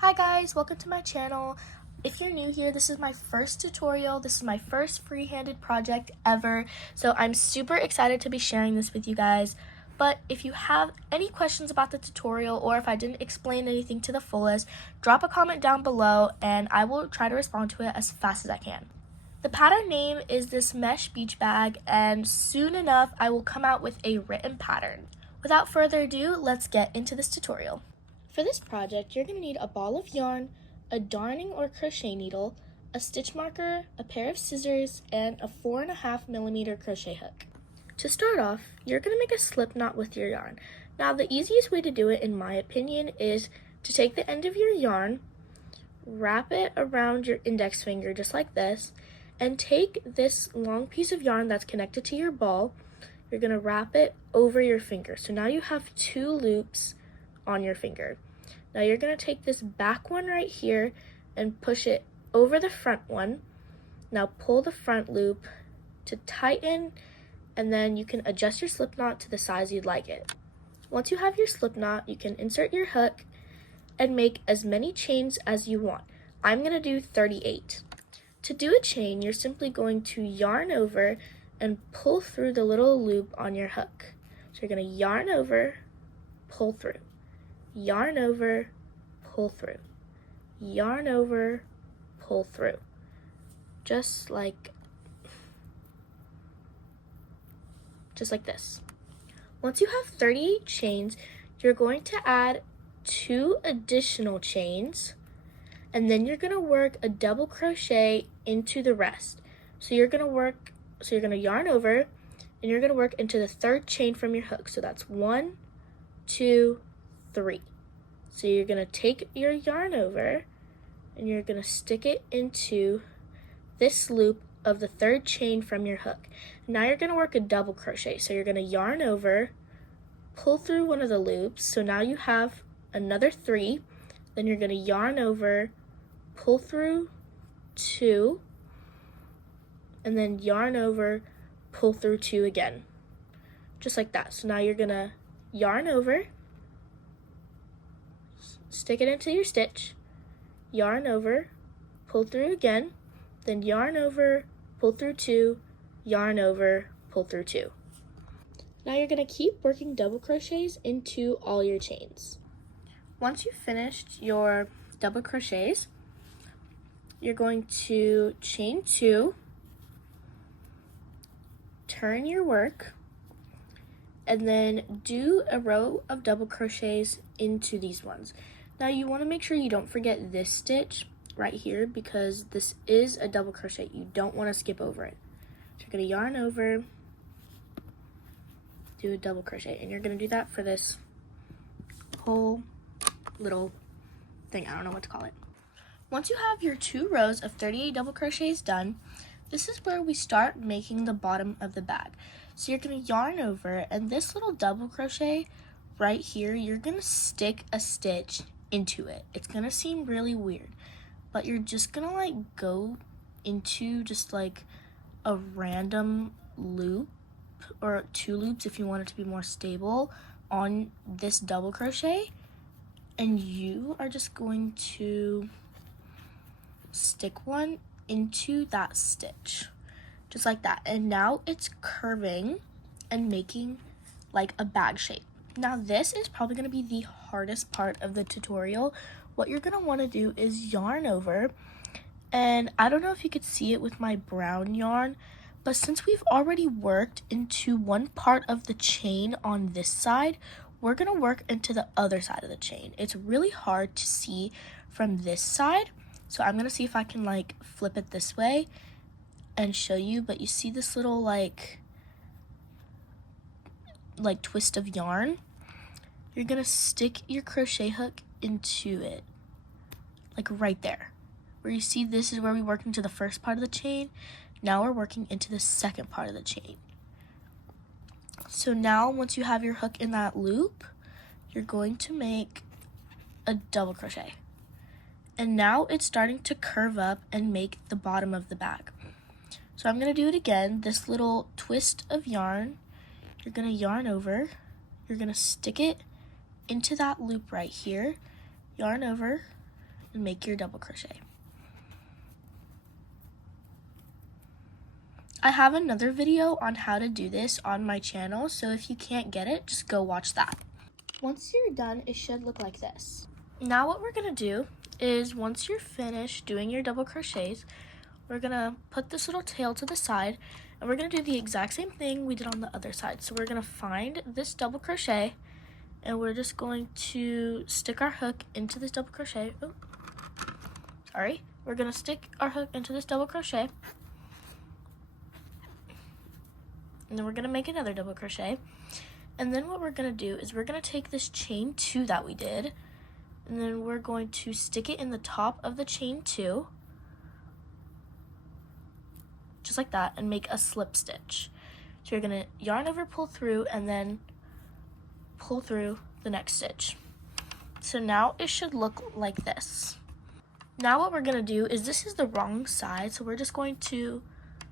Hi guys, welcome to my channel. If you're new here, this is my first tutorial. This is my first free-handed project ever, so I'm super excited to be sharing this with you guys. But if you have any questions about the tutorial or if I didn't explain anything to the fullest, drop a comment down below and I will try to respond to it as fast as I can. The pattern name is this mesh beach bag, and soon enough I will come out with a written pattern. Without further ado, let's get into this tutorial. For this project, you're going to need a ball of yarn, a darning or crochet needle, a stitch marker, a pair of scissors, and a 4.5mm crochet hook. To start off, you're going to make a slip knot with your yarn. Now, the easiest way to do it, in my opinion, is to take the end of your yarn, wrap it around your index finger just like this, and take this long piece of yarn that's connected to your ball. You're going to wrap it over your finger. So now you have 2 loops on your finger. Now you're going to take this back one right here and push it over the front one. Now pull the front loop to tighten, and then you can adjust your slip knot to the size you'd like it. Once you have your slip knot, you can insert your hook and make as many chains as you want. I'm going to do 38. To do a chain, you're simply going to yarn over and pull through the little loop on your hook. So you're going to yarn over, pull through. Yarn over, pull through, yarn over, pull through, just like this. Once you have 38 chains, you're going to add 2 additional chains, and then you're going to work a double crochet into the rest. So you're going to yarn over, and you're going to work into the 3rd chain from your hook. So that's 1, 2, 3. So you're going to take your yarn over and you're going to stick it into this loop of the 3rd chain from your hook. Now you're going to work a double crochet. So you're going to yarn over, pull through one of the loops. So now you have another 3. Then you're going to yarn over, pull through 2, and then yarn over, pull through 2 again. Just like that. So now you're going to yarn over, stick it into your stitch, yarn over, pull through again, then yarn over, pull through 2, yarn over, pull through 2. Now you're going to keep working double crochets into all your chains. Once you've finished your double crochets, you're going to chain 2, turn your work, and then do a row of double crochets into these ones. Now you want to make sure you don't forget this stitch right here because this is a double crochet. You don't want to skip over it. So you're going to yarn over, do a double crochet, and you're going to do that for this whole little thing. I don't know what to call it. Once you have your 2 rows of 38 double crochets done, this is where we start making the bottom of the bag. So you're going to yarn over, and this little double crochet right here, you're going to stick a stitch into it. It's going to seem really weird, but you're just going to like go into just like a random loop or 2 loops if you want it to be more stable on this double crochet, and you are just going to stick one into that stitch just like that, and now it's curving and making like a bag shape. Now this is probably going to be the hardest part of the tutorial. What you're going to want to do is yarn over, and I don't know if you could see it with my brown yarn, but since we've already worked into one part of the chain on this side, we're going to work into the other side of the chain. It's really hard to see from this side, so I'm going to see if I can like flip it this way and show you, but you see this little like twist of yarn. You're going to stick your crochet hook into it, like right there. Where you see this is where we work into the first part of the chain. Now we're working into the second part of the chain. So now once you have your hook in that loop, you're going to make a double crochet. And now it's starting to curve up and make the bottom of the bag. So I'm going to do it again. This little twist of yarn, you're going to yarn over, you're going to stick it into that loop right here, yarn over, and make your double crochet. I have another video on how to do this on my channel, so if you can't get it, just go watch that. Once you're done, it should look like this. Now what we're gonna do is once you're finished doing your double crochets, we're gonna put this little tail to the side and we're gonna do the exact same thing we did on the other side. So we're gonna find this double crochet and we're just going to stick our hook into this double crochet. Oh, sorry. We're gonna stick our hook into this double crochet. And then we're gonna make another double crochet. And then what we're gonna do is we're gonna take this chain 2 that we did, and then we're going to stick it in the top of the chain 2, just like that, and make a slip stitch. So you're gonna yarn over, pull through, and then pull through the next stitch. So now it should look like this. Now what we're gonna do is, this is the wrong side, so we're just going to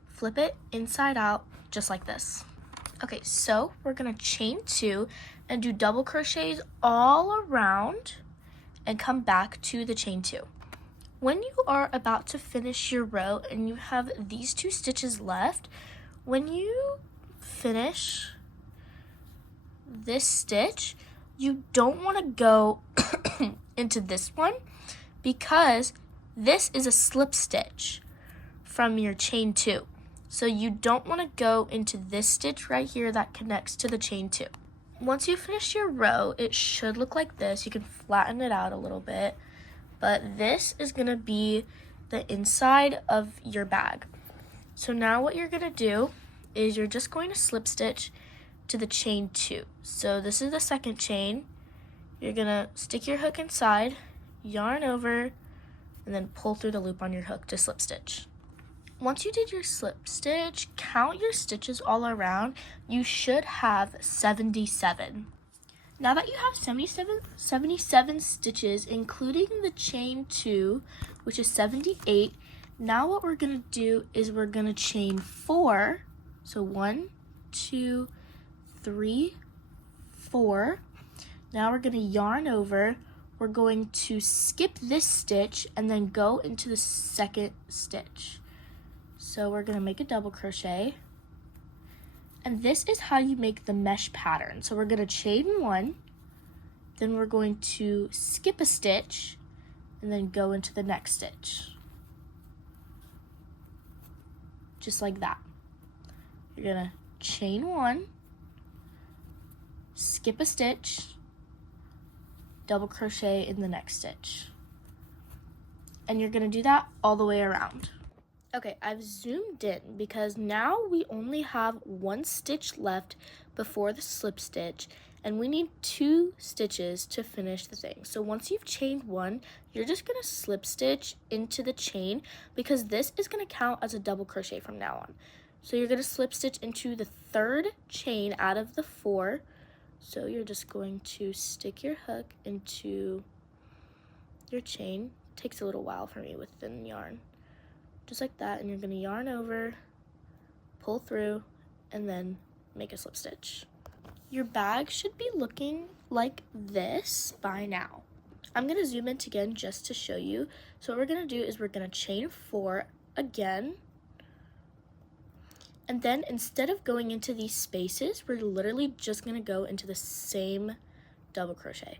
flip it inside out, just like this. Okay, so we're gonna chain 2 and do double crochets all around and come back to the chain 2. When you are about to finish your row and you have these 2 stitches left, when you finish this stitch, you don't want to go into this one because this is a slip stitch from your chain 2. So you don't want to go into this stitch right here that connects to the chain 2. Once you finish your row, it should look like this. You can flatten it out a little bit, but this is going to be the inside of your bag. So now what you're going to do is you're just going to slip stitch to the chain 2. So this is the second chain. You're going to stick your hook inside, yarn over, and then pull through the loop on your hook to slip stitch. Once you did your slip stitch, count your stitches all around. You should have 77. Now that you have 77 stitches, including the chain 2, which is 78, now what we're going to do is we're going to chain 4. So 1, 2, 3, 4. Now we're going to yarn over. We're going to skip this stitch and then go into the second stitch. So we're going to make a double crochet, and this is how you make the mesh pattern. So we're going to chain 1, then we're going to skip a stitch, and then go into the next stitch, just like that. You're going to chain 1, skip a stitch, double crochet in the next stitch, and you're going to do that all the way around. Okay, I've zoomed in because now we only have 1 stitch left before the slip stitch, and we need 2 stitches to finish the thing. So once you've chained 1, you're just going to slip stitch into the chain because this is going to count as a double crochet from now on. So you're going to slip stitch into the 3rd chain out of the 4. So you're just going to stick your hook into your chain. It takes a little while for me with thin yarn. Just like that, and you're going to yarn over, pull through, and then make a slip stitch. Your bag should be looking like this by now. I'm going to zoom in again just to show you. So what we're going to do is we're going to chain 4 again, and then instead of going into these spaces, we're literally just going to go into the same double crochet.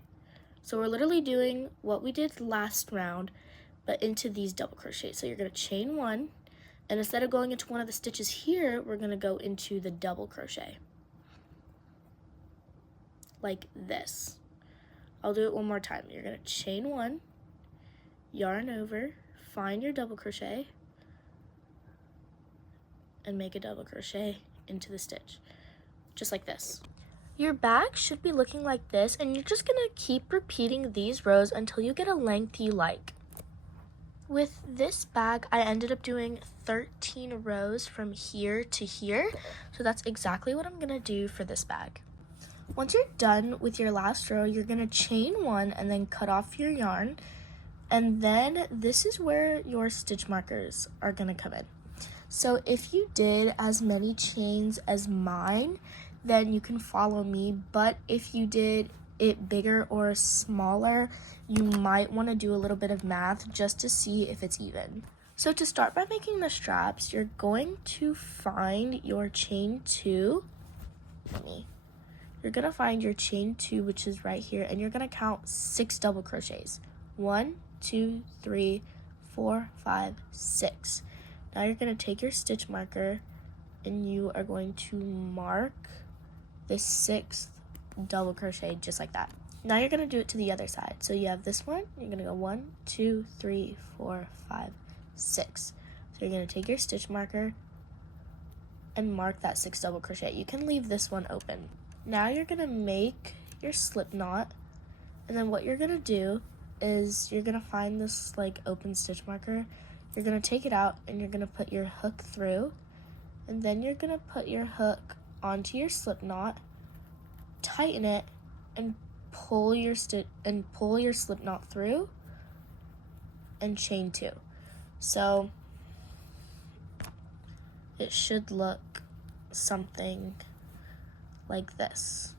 So we're literally doing what we did last round, but into these double crochets. So you're going to chain 1, and instead of going into one of the stitches here, we're going to go into the double crochet, like this. I'll do it one more time. You're going to chain 1, yarn over, find your double crochet, and make a double crochet into the stitch, just like this. Your bag should be looking like this, and you're just going to keep repeating these rows until you get a length you like. With this bag, I ended up doing 13 rows from here to here, so that's exactly what I'm going to do for this bag. Once you're done with your last row, you're going to chain 1 and then cut off your yarn, and then this is where your stitch markers are going to come in. So if you did as many chains as mine, then you can follow me, but if you did it bigger or smaller, you might want to do a little bit of math just to see if it's even. So to start by making the straps, you're going to find your chain 2. You're going to find your chain 2, which is right here, and you're going to count 6 double crochets. 1, 2, 3, 4, 5, 6. Now you're going to take your stitch marker and you are going to mark the 6th double crochet just like that. Now you're going to do it to the other side. So you have this one, you're going to go 1, 2, 3, 4, 5, 6. So you're going to take your stitch marker and mark that 6th double crochet. You can leave this one open. Now you're going to make your slip knot, and then what you're going to do is you're going to find this like open stitch marker. You're going to take it out and you're going to put your hook through, and then you're going to put your hook onto your slip knot, tighten it, and pull your slip knot through and chain 2. So it should look something like this.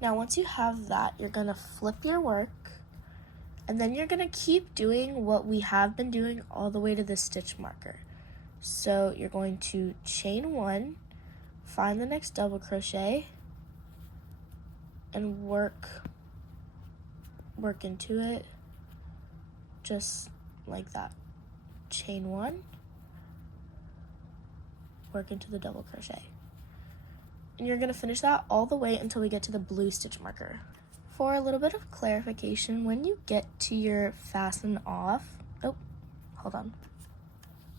Now once you have that, you're going to flip your work, and then you're going to keep doing what we have been doing all the way to the stitch marker. So you're going to chain 1, find the next double crochet, and work into it just like that. Chain 1, work into the double crochet. And you're going to finish that all the way until we get to the blue stitch marker. For a little bit of clarification, when you get to your fasten off,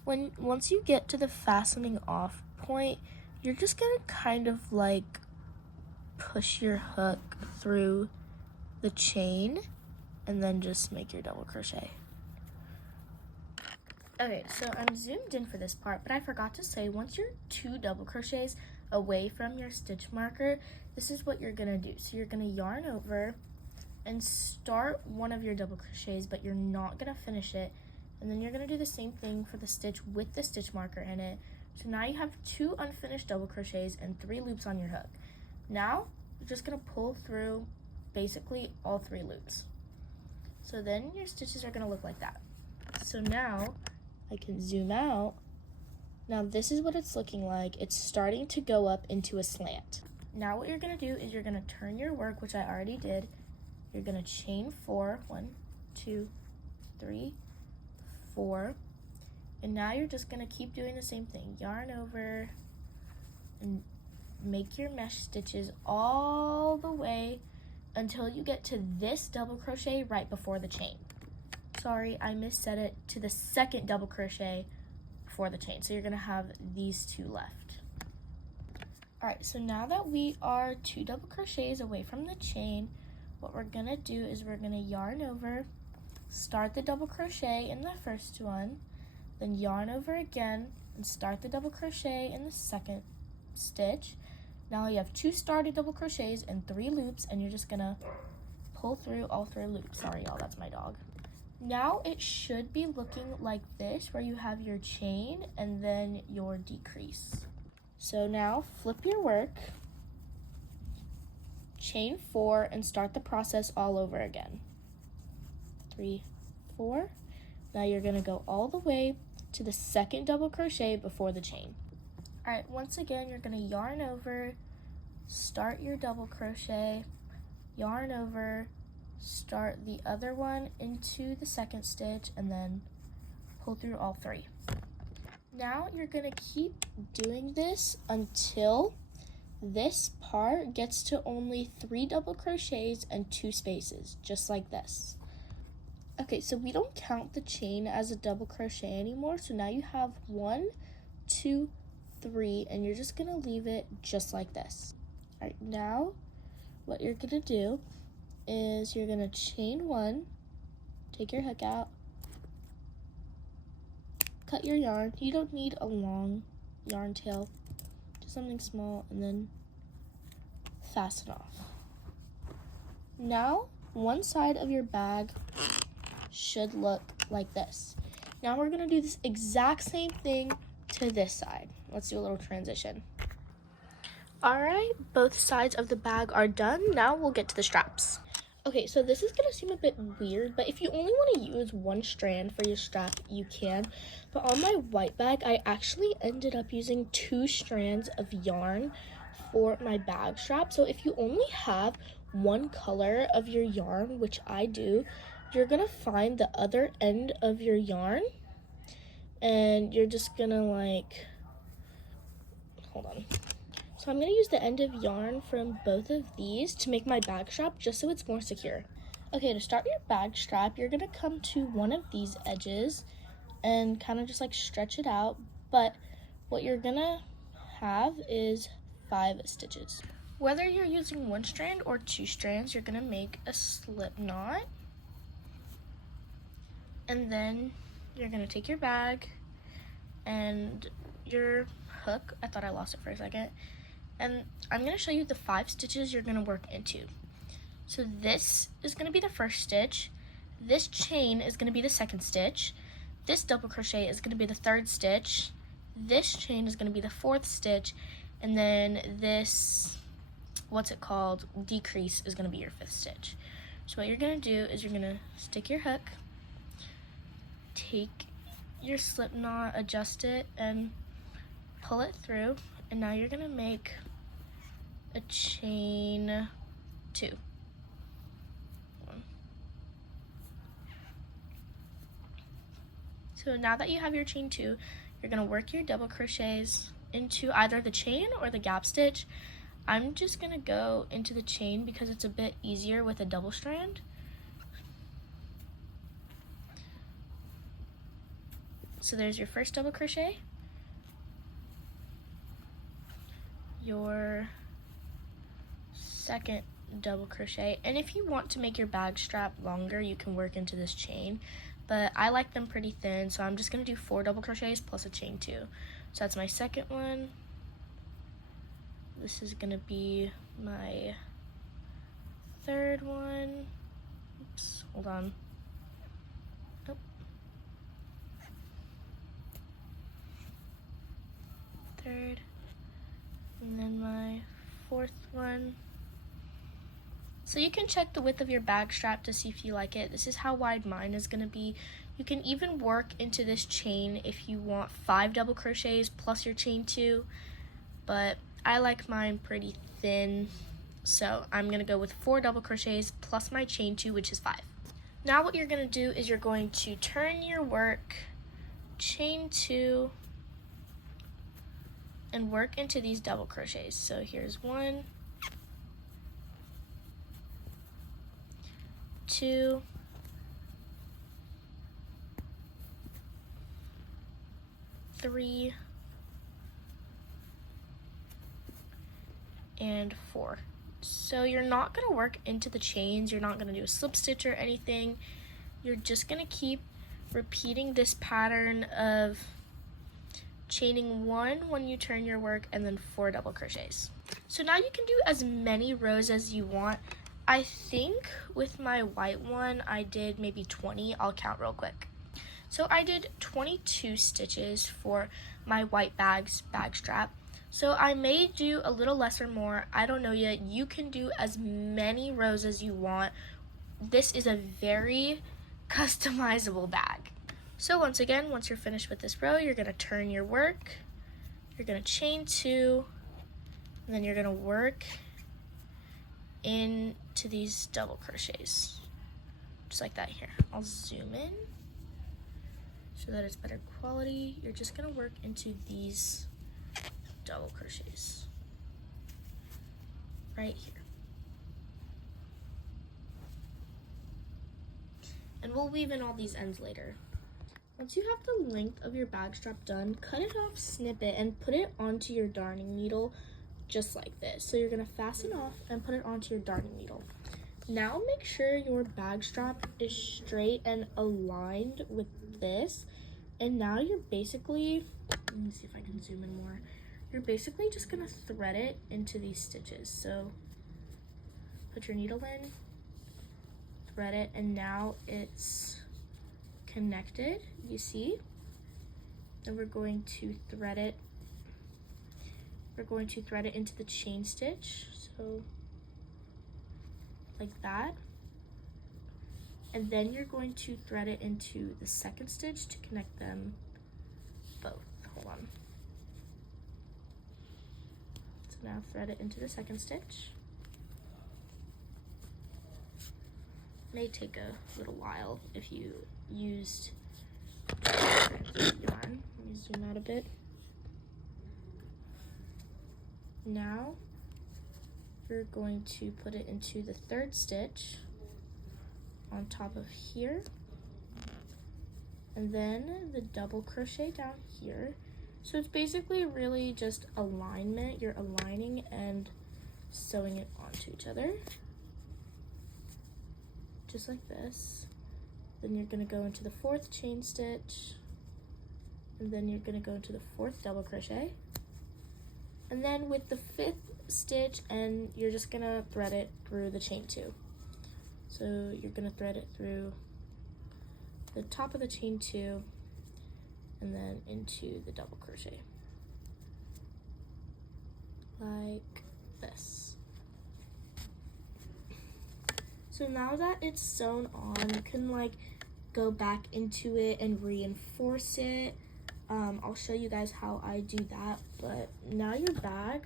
once you get to the fastening off point, you're just going to kind of like push your hook through the chain and then just make your double crochet. Okay, so I'm zoomed in for this part, but I forgot to say, once you're 2 double crochets away from your stitch marker, this is what you're gonna do. So you're gonna yarn over and start one of your double crochets, but you're not gonna finish it. And then you're gonna do the same thing for the stitch with the stitch marker in it. So now you have 2 unfinished double crochets and 3 loops on your hook. Now you're just gonna pull through basically all 3 loops. So then your stitches are gonna look like that. So now I can zoom out. Now this is what it's looking like. It's starting to go up into a slant. Now what you're gonna do is you're gonna turn your work, which I already did. You're gonna chain 4, 1, 2, 3, 4. And now you're just gonna keep doing the same thing. Yarn over and make your mesh stitches all the way until you get to this double crochet right before the chain. Sorry, I missaid it, to the 2nd double crochet before the chain. So you're gonna have these 2 left. All right, so now that we are 2 double crochets away from the chain, what we're gonna do is we're gonna yarn over, start the double crochet in the first one, then yarn over again and start the double crochet in the 2nd stitch. Now you have 2 started double crochets and 3 loops, and you're just gonna pull through all 3 loops. Sorry y'all, that's my dog. Now it should be looking like this, where you have your chain and then your decrease. So now flip your work, chain 4, and start the process all over again. 3, 4. Now you're gonna go all the way to the 2nd double crochet before the chain. All right, once again, you're gonna yarn over, start your double crochet, yarn over, start the other one into the 2nd stitch, and then pull through all 3. Now you're gonna keep doing this until this part gets to only 3 double crochets and 2 spaces, just like this. Okay, so we don't count the chain as a double crochet anymore, so now you have 1, 2, 3, and you're just gonna leave it just like this. All right, now what you're gonna do is you're gonna chain 1, take your hook out, cut your yarn. You don't need a long yarn tail, just something small, and then fasten off. Now one side of your bag should look like this. Now we're gonna do this exact same thing to this side. Let's do a little transition. All right, both sides of the bag are done. Now we'll get to the straps. Okay, so this is gonna seem a bit weird, but if you only want to use one strand for your strap, you can. But on my white bag, I actually ended up using 2 strands of yarn for my bag strap. So if you only have one color of your yarn, which I do, you're gonna find the other end of your yarn and you're just gonna hold on. So I'm gonna use the end of yarn from both of these to make my bag strap just so it's more secure. Okay, to start your bag strap, you're gonna come to one of these edges and kind of just stretch it out, but what you're gonna have is 5 stitches. Whether you're using 1 strand or 2 strands, you're gonna make a slip knot, and then you're gonna take your bag and your hook. I thought I lost it for a second. And I'm gonna show you the 5 stitches you're gonna work into. So this is gonna be the first stitch, this chain is gonna be the second stitch, this double crochet is gonna be the third stitch, this chain is gonna be the fourth stitch, and then this, decrease is gonna be your 5th stitch. So what you're gonna do is you're gonna stick your hook, take your slip knot, adjust it, and pull it through, and now you're gonna make a chain 2. So now that you have your chain 2, you're gonna work your double crochets into either the chain or the gap stitch. I'm just gonna go into the chain because it's a bit easier with a double strand. So there's your first double crochet, your second double crochet, and if you want to make your bag strap longer, you can work into this chain, but I like them pretty thin, so I'm just gonna do 4 double crochets plus a chain 2. So that's my second one. This is gonna be my third one. Oops, hold on. Oh. Third, and then my fourth one. So you can check the width of your bag strap to see if you like it. This is how wide mine is gonna be. You can even work into this chain if you want 5 double crochets plus your chain 2, but I like mine pretty thin, so I'm gonna go with 4 double crochets plus my chain 2, which is 5. Now what you're gonna do is you're going to turn your work, chain 2, and work into these double crochets. So here's 1, 2, 3, and 4. So you're not gonna work into the chains, you're not gonna do a slip stitch or anything. You're just gonna keep repeating this pattern of chaining 1 when you turn your work and then 4 double crochets. So now you can do as many rows as you want. I think with my white one, I did maybe 20. I'll count real quick. So I did 22 stitches for my white bag strap. So I may do a little less or more. I don't know yet. You can do as many rows as you want. This is a very customizable bag. So once again, once you're finished with this row, you're gonna turn your work, you're gonna chain 2, and then you're gonna work into these double crochets, just like that here. I'll zoom in so that it's better quality. You're just gonna work into these double crochets right here. And we'll weave in all these ends later. Once you have the length of your bag strap done, cut it off, snip it, and put it onto your darning needle just like this. So you're gonna fasten off and put it onto your darning needle. Now make sure your bag strap is straight and aligned with this. And now you're basically, let me see if I can zoom in more. You're basically just gonna thread it into these stitches. So put your needle in, thread it, and now it's connected, you see? Then we're going to thread it. We're going to thread it into the chain stitch, so like that. and then you're going to thread it into the second stitch to connect them both. Hold on. So now thread it into the second stitch. May take a little while if you used yarn. Let me zoom out a bit. Now you're going to put it into the third stitch on top of here, and then the double crochet down here. So it's basically really just alignment. You're aligning and sewing it onto each other, just like this. Then you're going to go into the fourth chain stitch, and then you're going to go into the fourth double crochet, and then with the fifth stitch, and you're just going to thread it through the chain 2. So you're going to thread it through the top of the chain 2 and then into the double crochet like this. So now that it's sewn on, you can like go back into it and reinforce it. I'll show you guys how I do that, but now your bag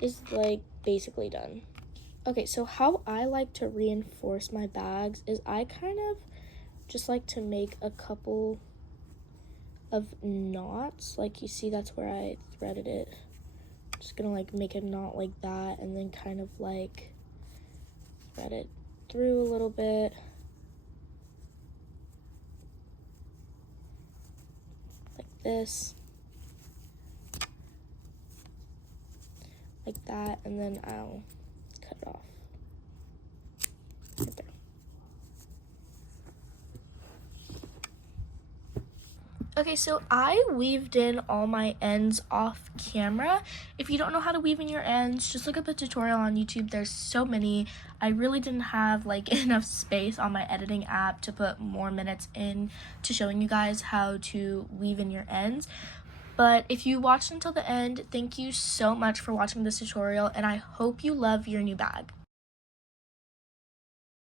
is like basically done. Okay, so how I like to reinforce my bags is I kind of just like to make a couple of knots. Like you see, that's where I threaded it. I'm just gonna like make a knot like that and then kind of like thread it through a little bit. Like this. Like that, and then I'll cut it off. Right there. Okay, so I weaved in all my ends off camera. If you don't know how to weave in your ends, just look up a tutorial on YouTube. There's so many. I really didn't have like enough space on my editing app to put more minutes in to showing you guys how to weave in your ends. But if you watched until the end, thank you so much for watching this tutorial, and I hope you love your new bag.